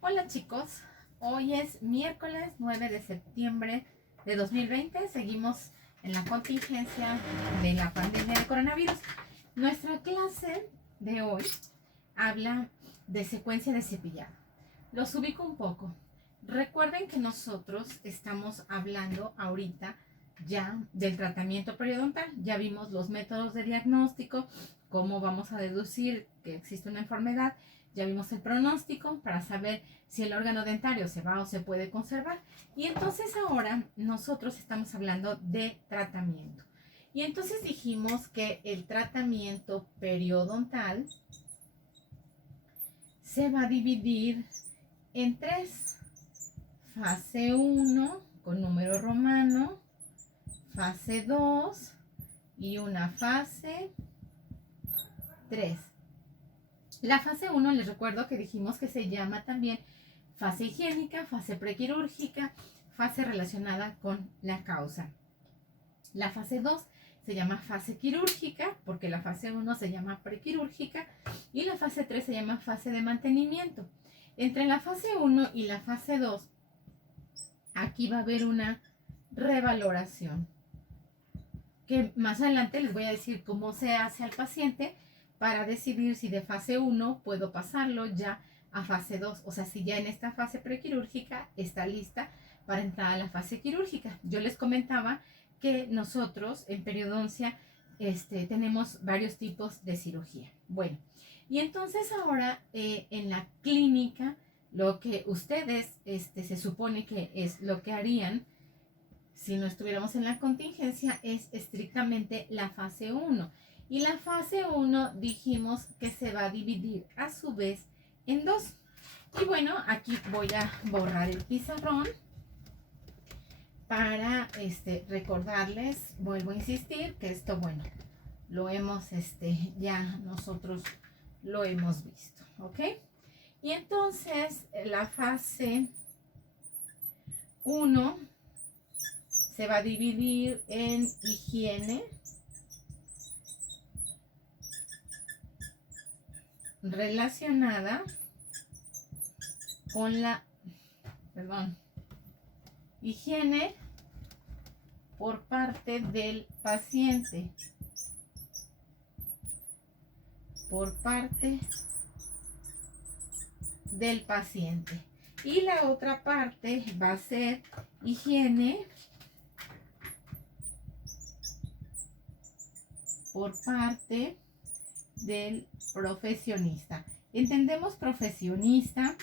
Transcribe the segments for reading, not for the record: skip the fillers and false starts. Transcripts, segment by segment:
Hola chicos, hoy es miércoles 9 de septiembre de 2020. Seguimos en la contingencia de la pandemia de coronavirus. Nuestra clase de hoy habla de secuencia de cepillado. Los ubico un poco. Recuerden que nosotros estamos hablando ahorita ya del tratamiento periodontal. Ya vimos los métodos de diagnóstico, cómo vamos a deducir que existe una enfermedad. Ya vimos el pronóstico para saber si el órgano dentario se va o se puede conservar. Y entonces ahora nosotros estamos hablando de tratamiento. Y entonces dijimos que el tratamiento periodontal se va a dividir en tres. Fase 1 con número romano, fase 2 y una fase 3. La fase 1 les recuerdo que dijimos que se llama también fase higiénica, fase prequirúrgica, fase relacionada con la causa. La fase 2 se llama fase quirúrgica porque la fase 1 se llama prequirúrgica y la fase 3 se llama fase de mantenimiento. Entre la fase 1 y la fase 2, aquí va a haber una revaloración que más adelante les voy a decir cómo se hace al paciente para decidir si de fase 1 puedo pasarlo ya a fase 2. O sea, si ya en esta fase prequirúrgica está lista para entrar a la fase quirúrgica. Yo les comentaba que nosotros en periodoncia tenemos varios tipos de cirugía. Bueno, y entonces ahora en la clínica lo que ustedes se supone que es lo que harían si no estuviéramos en la contingencia es estrictamente la fase 1. Y la fase 1 dijimos que se va a dividir a su vez en dos. Y bueno, aquí voy a borrar el pizarrón para recordarles, vuelvo a insistir, que esto, bueno, lo hemos, ya nosotros lo hemos visto, ¿ok? Y entonces la fase 1 se va a dividir en higiene, relacionada con la, higiene por parte del paciente, y la otra parte va a ser higiene por parte del profesionista. Entendemos profesionista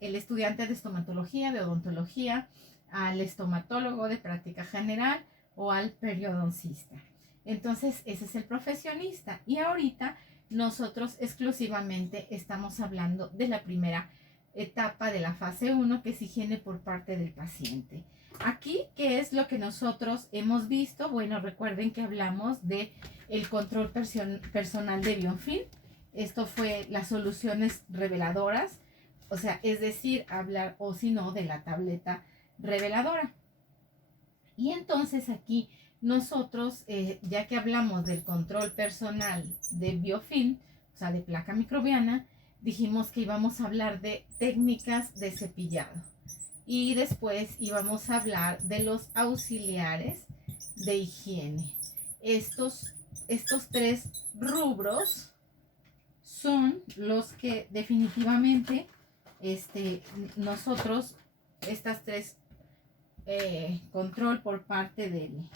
el estudiante de estomatología, de odontología, al estomatólogo de práctica general o al periodoncista. Entonces ese es el profesionista y ahorita nosotros exclusivamente estamos hablando de la primera etapa de la fase 1, que es higiene por parte del paciente. Aquí, ¿qué es lo que nosotros hemos visto? Bueno, recuerden que hablamos de el control personal de Biofilm. Esto fue las soluciones reveladoras, o sea, es decir, hablar o si no de la tableta reveladora. Y entonces aquí nosotros, ya que hablamos del control personal de Biofilm, o sea, de placa microbiana, dijimos que íbamos a hablar de técnicas de cepillado. Y después íbamos a hablar de los auxiliares de higiene. Estos tres rubros son los que definitivamente nosotros, estas tres, control por parte del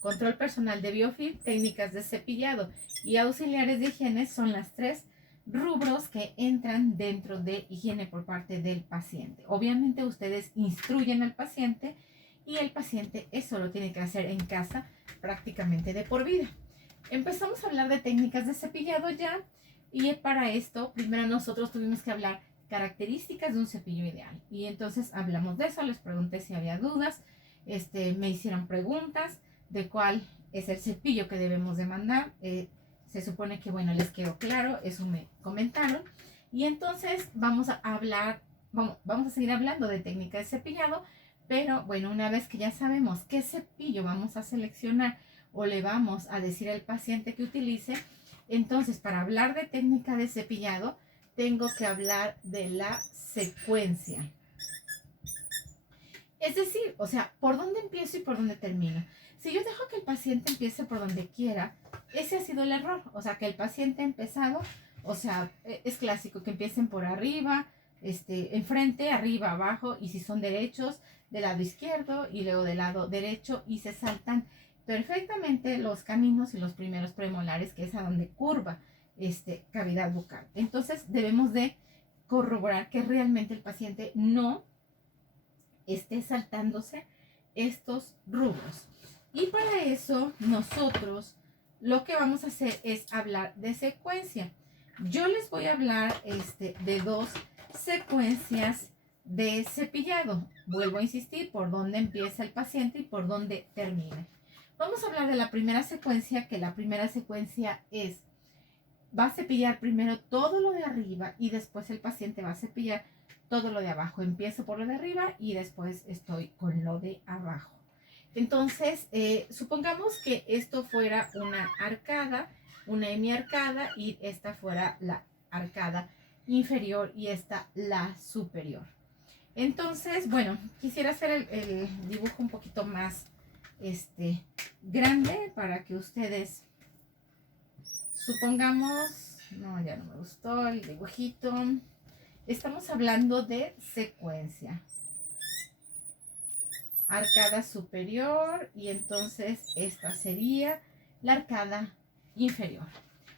control personal de Biofilm, técnicas de cepillado y auxiliares de higiene son las tres rubros que entran dentro de higiene por parte del paciente. Obviamente ustedes instruyen al paciente y el paciente eso lo tiene que hacer en casa prácticamente de por vida. Empezamos a hablar de técnicas de cepillado ya y para esto primero nosotros tuvimos que hablar características de un cepillo ideal y entonces hablamos de eso, les pregunté si había dudas, me hicieron preguntas de cuál es el cepillo que debemos de mandar. Se supone que, bueno, les quedó claro, eso me comentaron. Y entonces vamos a hablar, vamos a seguir hablando de técnica de cepillado, pero bueno, una vez que ya sabemos qué cepillo vamos a seleccionar o le vamos a decir al paciente que utilice, Entonces, para hablar de técnica de cepillado, tengo que hablar de la secuencia. Es decir, o sea, ¿por dónde empiezo y por dónde termino? Si yo dejo que el paciente empiece por donde quiera, ese ha sido el error. O sea, que el paciente ha empezado, o sea, es clásico que empiecen por arriba, enfrente, arriba, abajo, y si son derechos, del lado izquierdo y luego del lado derecho, y se saltan perfectamente los caninos y los primeros premolares, que es a donde curva cavidad bucal. Entonces debemos de corroborar que realmente el paciente no esté saltándose estos rubros. Y para eso nosotros lo que vamos a hacer es hablar de secuencia. Yo les voy a hablar de dos secuencias de cepillado. Vuelvo a insistir por dónde empieza el paciente y por dónde termina. Vamos a hablar de la primera secuencia, que la primera secuencia va a cepillar primero todo lo de arriba y después el paciente va a cepillar todo lo de abajo. Empiezo por lo de arriba y después estoy con lo de abajo. Entonces, supongamos que esto fuera una arcada, una hemiarcada, y esta fuera la arcada inferior y esta la superior. Entonces, bueno, quisiera hacer el dibujo un poquito más grande para que ustedes, supongamos, no, ya no me gustó el dibujito. Estamos hablando de secuencia. Arcada superior, y entonces esta sería la arcada inferior.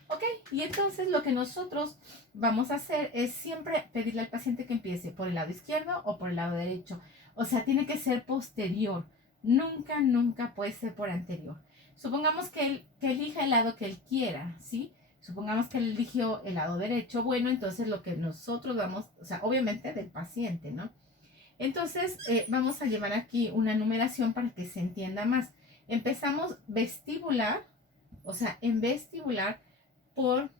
Ok, y entonces lo que nosotros vamos a hacer es siempre pedirle al paciente que empiece por el lado izquierdo o por el lado derecho. O sea, tiene que ser posterior. Nunca, nunca puede ser por anterior. Supongamos que él elija el lado que él quiera, ¿sí? Supongamos que él eligió el lado derecho. Bueno, entonces lo que nosotros vamos, o sea, obviamente del paciente, ¿no? Entonces, vamos a llevar aquí una numeración para que se entienda más. Empezamos vestibular, o sea, en vestibular por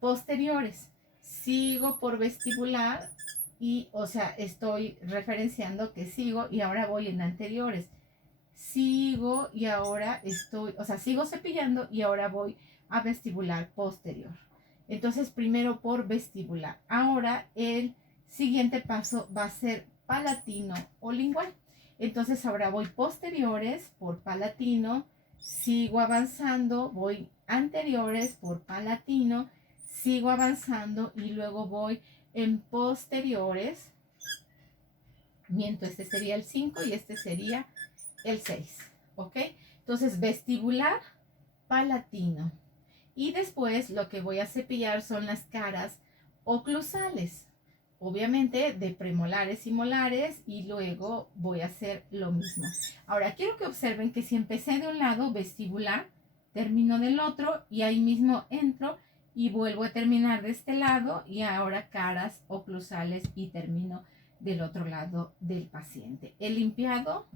posteriores. Sigo por vestibular y, o sea, estoy referenciando que sigo y ahora voy en anteriores. Sigo y ahora estoy, o sea, sigo cepillando y ahora voy a vestibular posterior. Entonces, primero por vestibular. Ahora el siguiente paso va a ser palatino o lingual. Entonces ahora voy posteriores por palatino, sigo avanzando, voy anteriores por palatino, sigo avanzando y luego voy en posteriores. Miento, este sería el 5 y este sería el 6. ¿Ok? Entonces vestibular, palatino. Y después lo que voy a cepillar son las caras oclusales. Obviamente de premolares y molares, y luego voy a hacer lo mismo. Ahora quiero que observen que si empecé de un lado vestibular, termino del otro y ahí mismo entro y vuelvo a terminar de este lado y ahora caras oclusales y termino del otro lado del paciente. El limpiado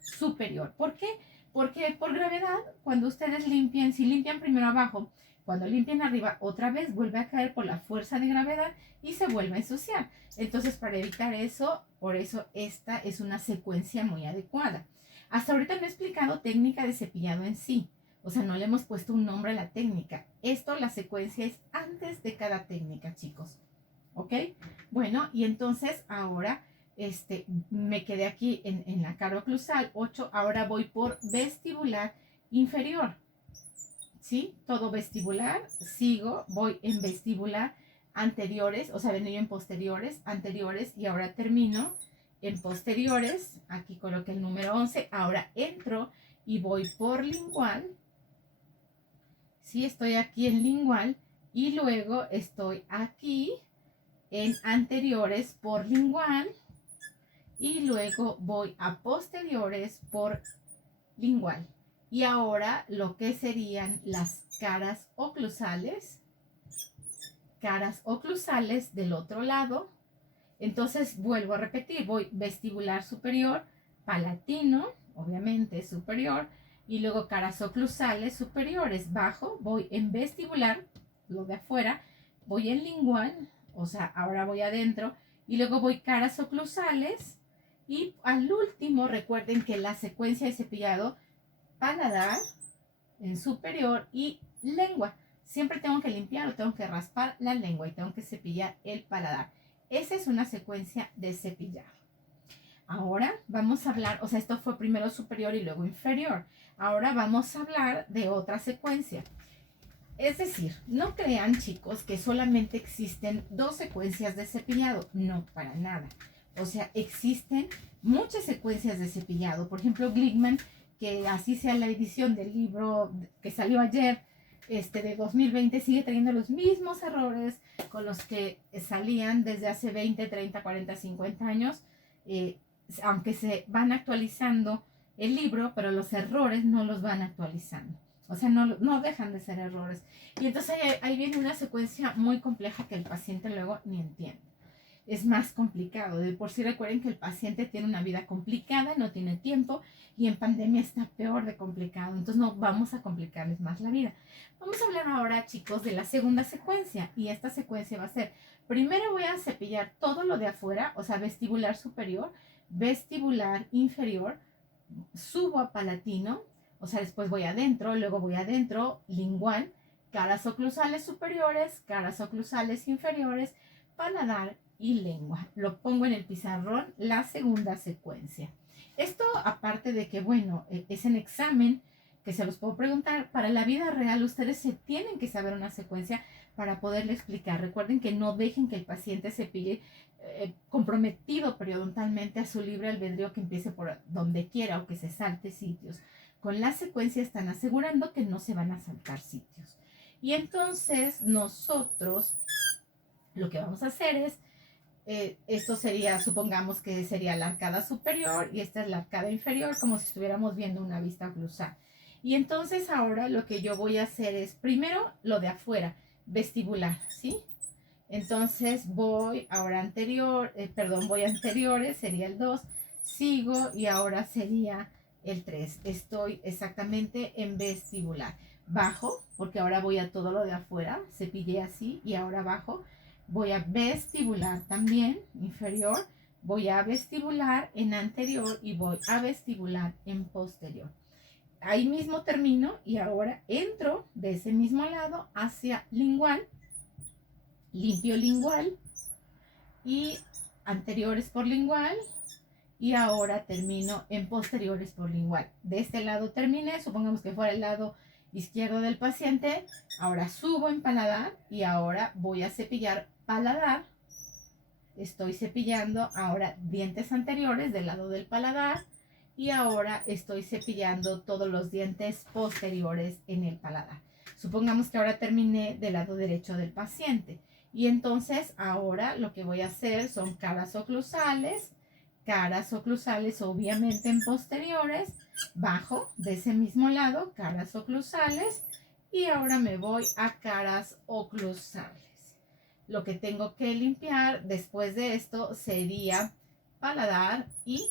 superior. ¿Por qué? Porque por gravedad, cuando ustedes limpian, si limpian primero abajo, cuando limpian arriba, otra vez vuelve a caer por la fuerza de gravedad y se vuelve a ensuciar. Entonces, para evitar eso, por eso esta es una secuencia muy adecuada. Hasta ahorita no he explicado técnica de cepillado en sí. O sea, no le hemos puesto un nombre a la técnica. Esto, la secuencia es antes de cada técnica, chicos. ¿Ok? Bueno, y entonces ahora me quedé aquí en la cara oclusal 8. Ahora voy por vestibular inferior. ¿Sí? Todo vestibular, sigo, voy en vestibular anteriores, o sea, venía en posteriores, anteriores, y ahora termino en posteriores. Aquí coloqué el número 11. Ahora entro y voy por lingual. Sí, estoy aquí en lingual y luego estoy aquí en anteriores por lingual y luego voy a posteriores por lingual. Y ahora lo que serían las caras oclusales del otro lado. Entonces vuelvo a repetir, voy vestibular superior, palatino, obviamente superior, y luego caras oclusales superiores, bajo, voy en vestibular, lo de afuera, voy en lingual, o sea, ahora voy adentro, y luego voy caras oclusales, y al último, recuerden que la secuencia de cepillado, paladar en superior y lengua. siempre tengo que limpiar o tengo que raspar la lengua y tengo que cepillar el paladar. Esa es una secuencia de cepillado. Ahora vamos a hablar, o sea, esto fue primero superior y luego inferior. Ahora vamos a hablar de otra secuencia. Es decir, no crean, chicos, que solamente existen dos secuencias de cepillado. No, para nada. O sea, existen muchas secuencias de cepillado. Por ejemplo, Glickman, que así sea la edición del libro que salió ayer, de 2020, sigue teniendo los mismos errores con los que salían desde hace 20, 30, 40, 50 años. Aunque se van actualizando el libro, pero los errores no los van actualizando. O sea, no dejan de ser errores. Y entonces ahí viene una secuencia muy compleja que el paciente luego ni entiende. Es más complicado. De por sí recuerden que el paciente tiene una vida complicada, no tiene tiempo y en pandemia está peor de complicado. Entonces no vamos a complicarles más la vida. Vamos a hablar ahora, chicos, de la segunda secuencia. Y esta secuencia va a ser, primero voy a cepillar todo lo de afuera, o sea, vestibular superior, vestibular inferior, subo a palatino, o sea, después voy adentro, luego voy adentro, lingual, caras oclusales superiores, caras oclusales inferiores, paladar y lengua. Lo pongo en el pizarrón, la segunda secuencia. Esto aparte de que, bueno, es en examen que se los puedo preguntar, para la vida real ustedes se tienen que saber una secuencia para poderle explicar. Recuerden que no dejen que el paciente se pille comprometido periodontalmente a su libre albedrío, que empiece por donde quiera o que se salte sitios. Con la secuencia están asegurando que no se van a saltar sitios. Y entonces nosotros lo que vamos a hacer es, esto sería, supongamos que sería la arcada superior y esta es la arcada inferior, como si estuviéramos viendo una vista oclusal. Y entonces ahora lo que yo voy a hacer es, primero lo de afuera, vestibular, ¿sí? Entonces voy ahora anterior, voy anteriores, sería el 2, sigo y ahora sería el 3. Estoy exactamente en vestibular. Bajo, porque ahora voy a todo lo de afuera, cepillé así y ahora bajo. Voy a vestibular también, inferior. Voy a vestibular en anterior y voy a vestibular en posterior. Ahí mismo termino y ahora entro de ese mismo lado hacia lingual. Limpio lingual y anteriores por lingual y ahora termino en posteriores por lingual. De este lado terminé, supongamos que fuera el lado izquierdo del paciente, ahora subo en paladar y ahora voy a cepillar paladar. Estoy cepillando ahora dientes anteriores del lado del paladar y ahora estoy cepillando todos los dientes posteriores en el paladar. Supongamos que ahora terminé del lado derecho del paciente. Y entonces ahora lo que voy a hacer son caras oclusales obviamente en posteriores, bajo de ese mismo lado, caras oclusales y ahora me voy a caras oclusales. Lo que tengo que limpiar después de esto sería paladar y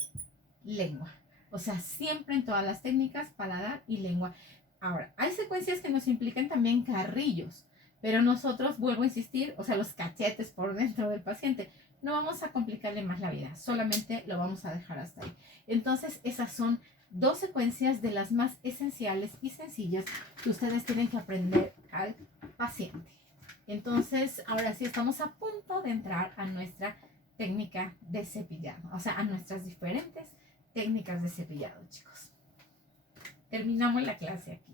lengua. O sea, siempre en todas las técnicas, paladar y lengua. Ahora, hay secuencias que nos implican también carrillos. Pero nosotros, vuelvo a insistir, o sea, los cachetes por dentro del paciente, no vamos a complicarle más la vida, solamente lo vamos a dejar hasta ahí. Entonces, esas son dos secuencias de las más esenciales y sencillas que ustedes tienen que aprender al paciente. Entonces, ahora sí estamos a punto de entrar a nuestra técnica de cepillado, o sea, a nuestras diferentes técnicas de cepillado, chicos. Terminamos la clase aquí.